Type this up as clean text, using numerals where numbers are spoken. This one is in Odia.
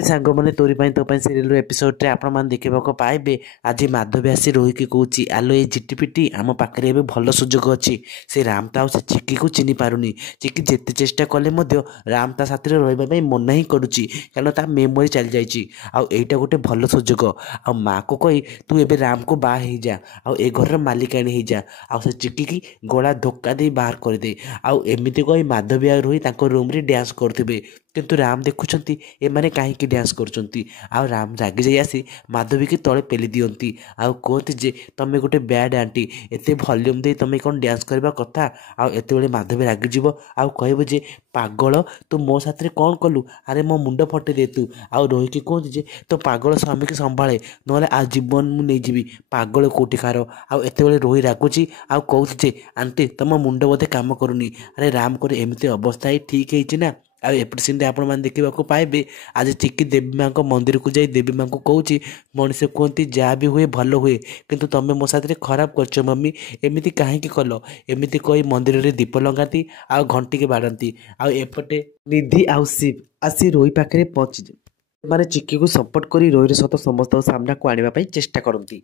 ତାପରେ ସାଙ୍ଗମାନେ ତୋରି ପାଇଁ ତୋ ପାଇଁ ସିରିଏଲର ଏପିସୋଡରେ ଆପଣମାନେ ଦେଖିବାକୁ ପାଇବେ ଆଜି ମାଧବୀ ଆସି ରୋହିକି କହୁଛି ଆଲୋ ଏ ଝିଟିପିଟି ଆମ ପାଖରେ ଏବେ ଭଲ ସୁଯୋଗ ଅଛି। ସେ ରାମ ତା ଆଉ ସେ ଚିକିକୁ ଚିହ୍ନି ପାରୁନି। ଚିକି ଯେତେ ଚେଷ୍ଟା କଲେ ମଧ୍ୟ ରାମ ତା ସାଥିରେ ରହିବା ପାଇଁ ମନା ହିଁ କରୁଛି କାରଣ ତା ମେମୋରି ଚାଲିଯାଇଛି। ଆଉ ଏଇଟା ଗୋଟେ ଭଲ ସୁଯୋଗ। ଆଉ ମାଆକୁ କହି ତୁ ଏବେ ରାମକୁ ବାହା ହେଇଯା ଆଉ ଏ ଘରର ମାଲିକାଣୀ ହେଇଯା ଆଉ ସେ ଚିକିକି ଗଳା ଧୋକା ଦେଇ ବାହାର କରିଦେ। ଆଉ ଏମିତି କହି ମାଧବୀ ଆଉ ରୋହି ତାଙ୍କ ରୁମ୍ରେ ଡ୍ୟାନ୍ସ କରୁଥିବେ। କିନ୍ତୁ ରାମ ଦେଖୁଛନ୍ତି ଏମାନେ କାହିଁକି ଡ୍ୟାନ୍ସ କରୁଛନ୍ତି। ଆଉ ରାମ ରାଗି ଯାଇ ଆସି ମାଧବୀକି ତଳେ ପେଲି ଦିଅନ୍ତି ଆଉ କୁହନ୍ତି ଯେ ତମେ ଗୋଟେ ବ୍ୟାଡ୍ ଆଣ୍ଟି, ଏତେ ଭଲ୍ୟୁମ୍ ଦେଇ ତମେ କ'ଣ ଡ୍ୟାନ୍ସ କରିବା କଥା। ଆଉ ଏତେବେଳେ ମାଧବୀ ରାଗିଯିବ ଆଉ କହିବ ଯେ ପାଗଳ ତୁ ମୋ ସାଥିରେ କ'ଣ କଲୁ, ଆରେ ମୋ ମୁଣ୍ଡ ଫଟେଇ ଦେ ତୁ। ଆଉ ରୋହିକି କୁହନ୍ତି ଯେ ତୋ ପାଗଳ ସ୍ୱାମୀକି ସମ୍ଭାଳେ ନହେଲେ ଆଉ ଜୀବନ ମୁଁ ନେଇଯିବି, ପାଗଳ କୋଉଠିକାର। ଆଉ ଏତେବେଳେ ରୋହି ରାଗୁଛି ଆଉ କହୁଛି ଯେ ଆଣ୍ଟି ତମ ମୁଣ୍ଡ ବୋଧେ କାମ କରୁନି। ଆରେ ରାମଙ୍କର ଏମିତି ଅବସ୍ଥା ହିଁ ଠିକ୍ ହେଇଛି ନା। ଆଉ ଏପଟେ ସେମିତି ଆପଣମାନେ ଦେଖିବାକୁ ପାଇବେ ଆଜି ଚିକି ଦେବୀ ମାଙ୍କ ମନ୍ଦିରକୁ ଯାଇ ଦେବୀ ମାଙ୍କୁ କହୁଛି ମଣିଷ କୁହନ୍ତି ଯାହା ବି ହୁଏ ଭଲ ହୁଏ, କିନ୍ତୁ ତମେ ମୋ ସାଥିରେ ଖରାପ କରିଛ ମମ୍ମି, ଏମିତି କାହିଁକି କଲ। ଏମିତି କହି ମନ୍ଦିରରେ ଦୀପ ଲଗାନ୍ତି ଆଉ ଘଣ୍ଟିକି ବାଡ଼ାନ୍ତି। ଆଉ ଏପଟେ ନିଧି ଆଉ ଶିବ ଆସି ରୋହି ପାଖରେ ପହଞ୍ଚିଯାଏ। ସେମାନେ ଚିକିକୁ ସପୋର୍ଟ କରି ରୋହିର ସହିତ ସମସ୍ତଙ୍କ ସାମ୍ନାକୁ ଆଣିବା ପାଇଁ ଚେଷ୍ଟା କରନ୍ତି।